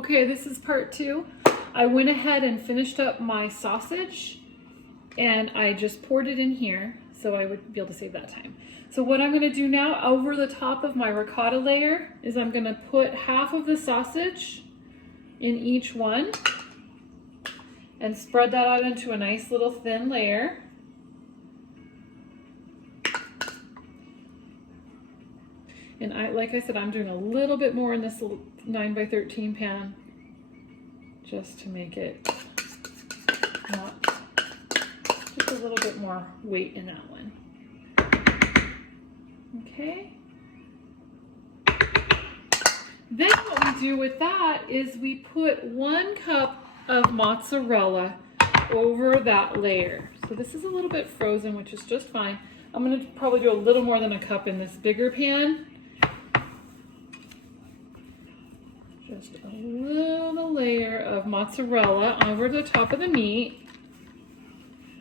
Okay, this is part 2. I went ahead and finished up my sausage and I just poured it in here so I would be able to save that time. So what I'm gonna do now over the top of my ricotta layer is I'm gonna put half of the sausage in each one and spread that out into a nice little thin layer. And like I said, I'm doing a little bit more in this 9x13 pan just to make it not, just a little bit more weight in that one. Okay. Then what we do with that is we put 1 cup of mozzarella over that layer. So this is a little bit frozen, which is just fine. I'm going to probably do a little more than a cup in this bigger pan. Just a little layer of mozzarella over the top of the meat.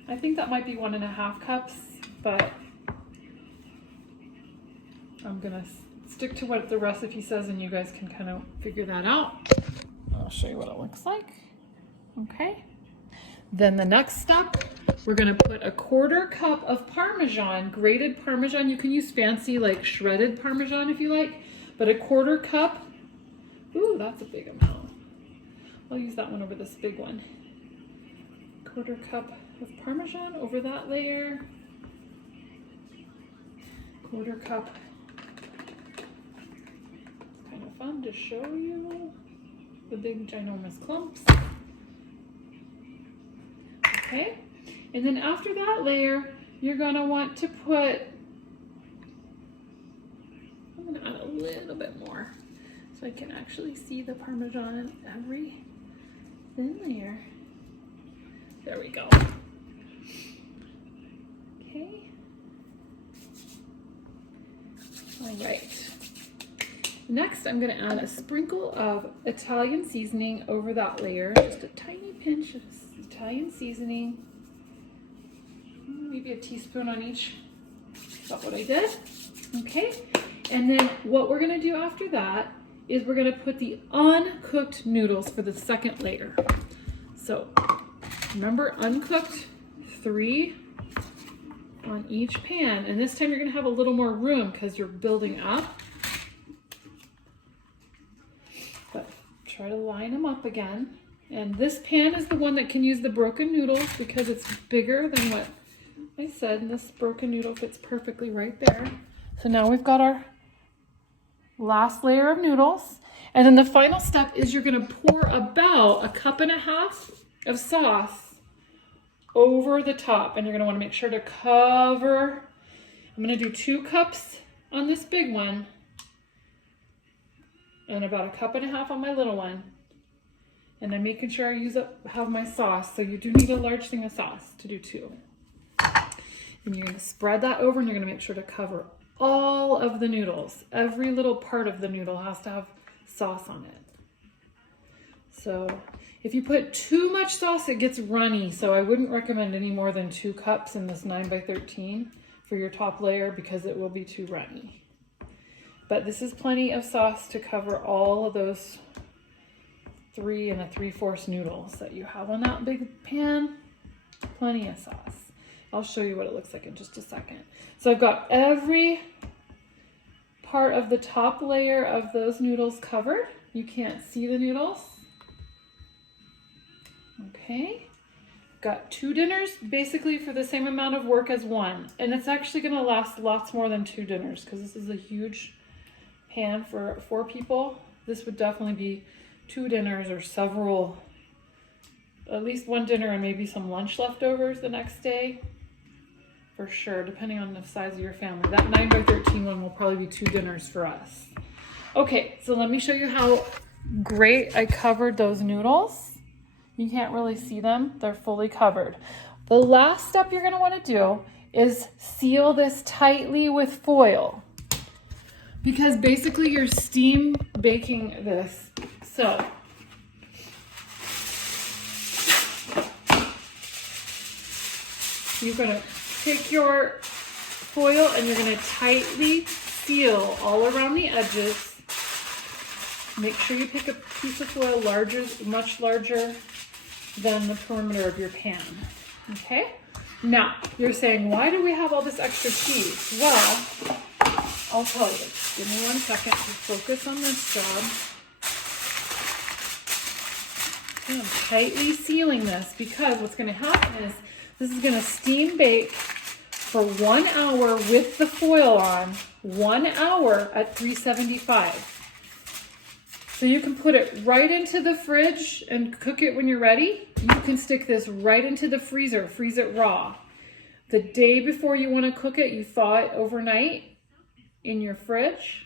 I think that might be 1.5 cups, but I'm gonna stick to what the recipe says and you guys can kind of figure that out. I'll show you what it looks like. Okay. Then the next step, we're gonna put a 1/4 cup of Parmesan, grated Parmesan. You can use fancy like shredded Parmesan if you like, but a 1/4 cup. Ooh, that's a big amount. I'll use that one over this big one. 1/4 cup of Parmesan over that layer. 1/4 cup. It's kind of fun to show you the big ginormous clumps. Okay, and then after that layer, you're gonna want to put, I'm gonna add a little bit more so I can actually see the Parmesan in every thin layer. There we go. Okay. All right. Next, I'm gonna add a sprinkle of Italian seasoning over that layer. Just a tiny pinch of Italian seasoning. Maybe a teaspoon on each. That's what I did. Okay. And then what we're gonna do after that is we're gonna put the uncooked noodles for the second layer. So remember, uncooked, 3 on each pan. And this time you're gonna have a little more room because you're building up. But try to line them up again. And this pan is the one that can use the broken noodles because it's bigger than what I said. And this broken noodle fits perfectly right there. So now we've got our last layer of noodles. And then the final step is you're gonna pour about 1.5 cups of sauce over the top. And you're gonna wanna make sure to cover. I'm gonna do 2 cups on this big one and about 1.5 cups on my little one. And I'm making sure I have my sauce. So you do need a large thing of sauce to do 2. And you're gonna spread that over and you're gonna make sure to cover all of the noodles. Every little part of the noodle has to have sauce on it. So if you put too much sauce, it gets runny. So I wouldn't recommend any more than 2 cups in this 9x13 for your top layer because it will be too runny. But this is plenty of sauce to cover all of those 3 3/4 noodles that you have on that big pan. Plenty of sauce. I'll show you what it looks like in just a second. So I've got every part of the top layer of those noodles covered. You can't see the noodles. Okay. Got 2 dinners basically for the same amount of work as 1. And it's actually gonna last lots more than 2 dinners because this is a huge pan for 4 people. This would definitely be 2 dinners or several, at least 1 dinner and maybe some lunch leftovers the next day. For sure, depending on the size of your family. That 9x13 one will probably be 2 dinners for us. Okay, so let me show you how great I covered those noodles. You can't really see them, they're fully covered. The last step you're gonna wanna do is seal this tightly with foil because basically you're steam baking this. So you're gonna take your foil and you're gonna tightly seal all around the edges. Make sure you pick a piece of foil much larger than the perimeter of your pan. Okay? Now, you're saying, why do we have all this extra cheese? Well, I'll tell you. Give me 1 second to focus on this job. Okay, I'm tightly sealing this because what's going to happen is this is going to steam bake for 1 hour with the foil on, 1 hour at 375. So you can put it right into the fridge and cook it when you're ready. You can stick this right into the freezer, freeze it raw. The day before you want to cook it, you thaw it overnight in your fridge,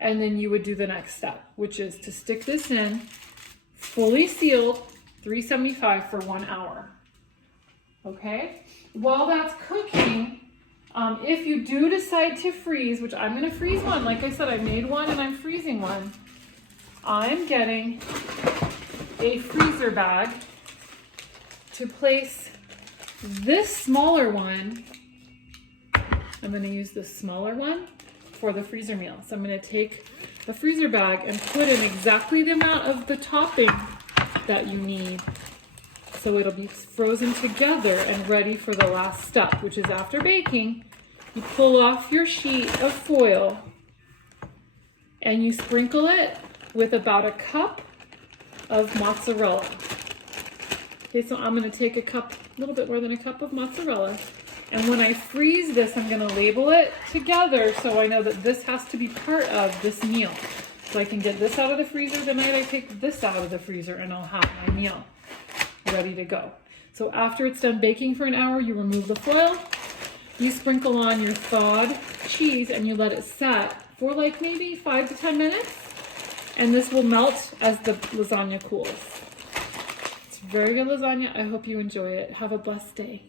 and then you would do the next step, which is to stick this in, fully sealed, 375 for 1 hour. Okay? While that's cooking, if you do decide to freeze, which I'm going to freeze one, like I said, I made one and I'm freezing one. I'm getting a freezer bag to place this smaller one. I'm going to use this smaller one for the freezer meal. So I'm going to take the freezer bag and put in exactly the amount of the topping that you need. So it'll be frozen together and ready for the last step, which is after baking, you pull off your sheet of foil and you sprinkle it with about a cup of mozzarella. Okay, so I'm going to take a little bit more than a cup of mozzarella. And when I freeze this, I'm going to label it together so I know that this has to be part of this meal. So I can get this out of the freezer the night I take this out of the freezer and I'll have my meal ready to go. So after it's done baking for an hour, you remove the foil, you sprinkle on your thawed cheese and you let it set for like maybe 5 to 10 minutes. And this will melt as the lasagna cools. It's very good lasagna. I hope you enjoy it. Have a blessed day.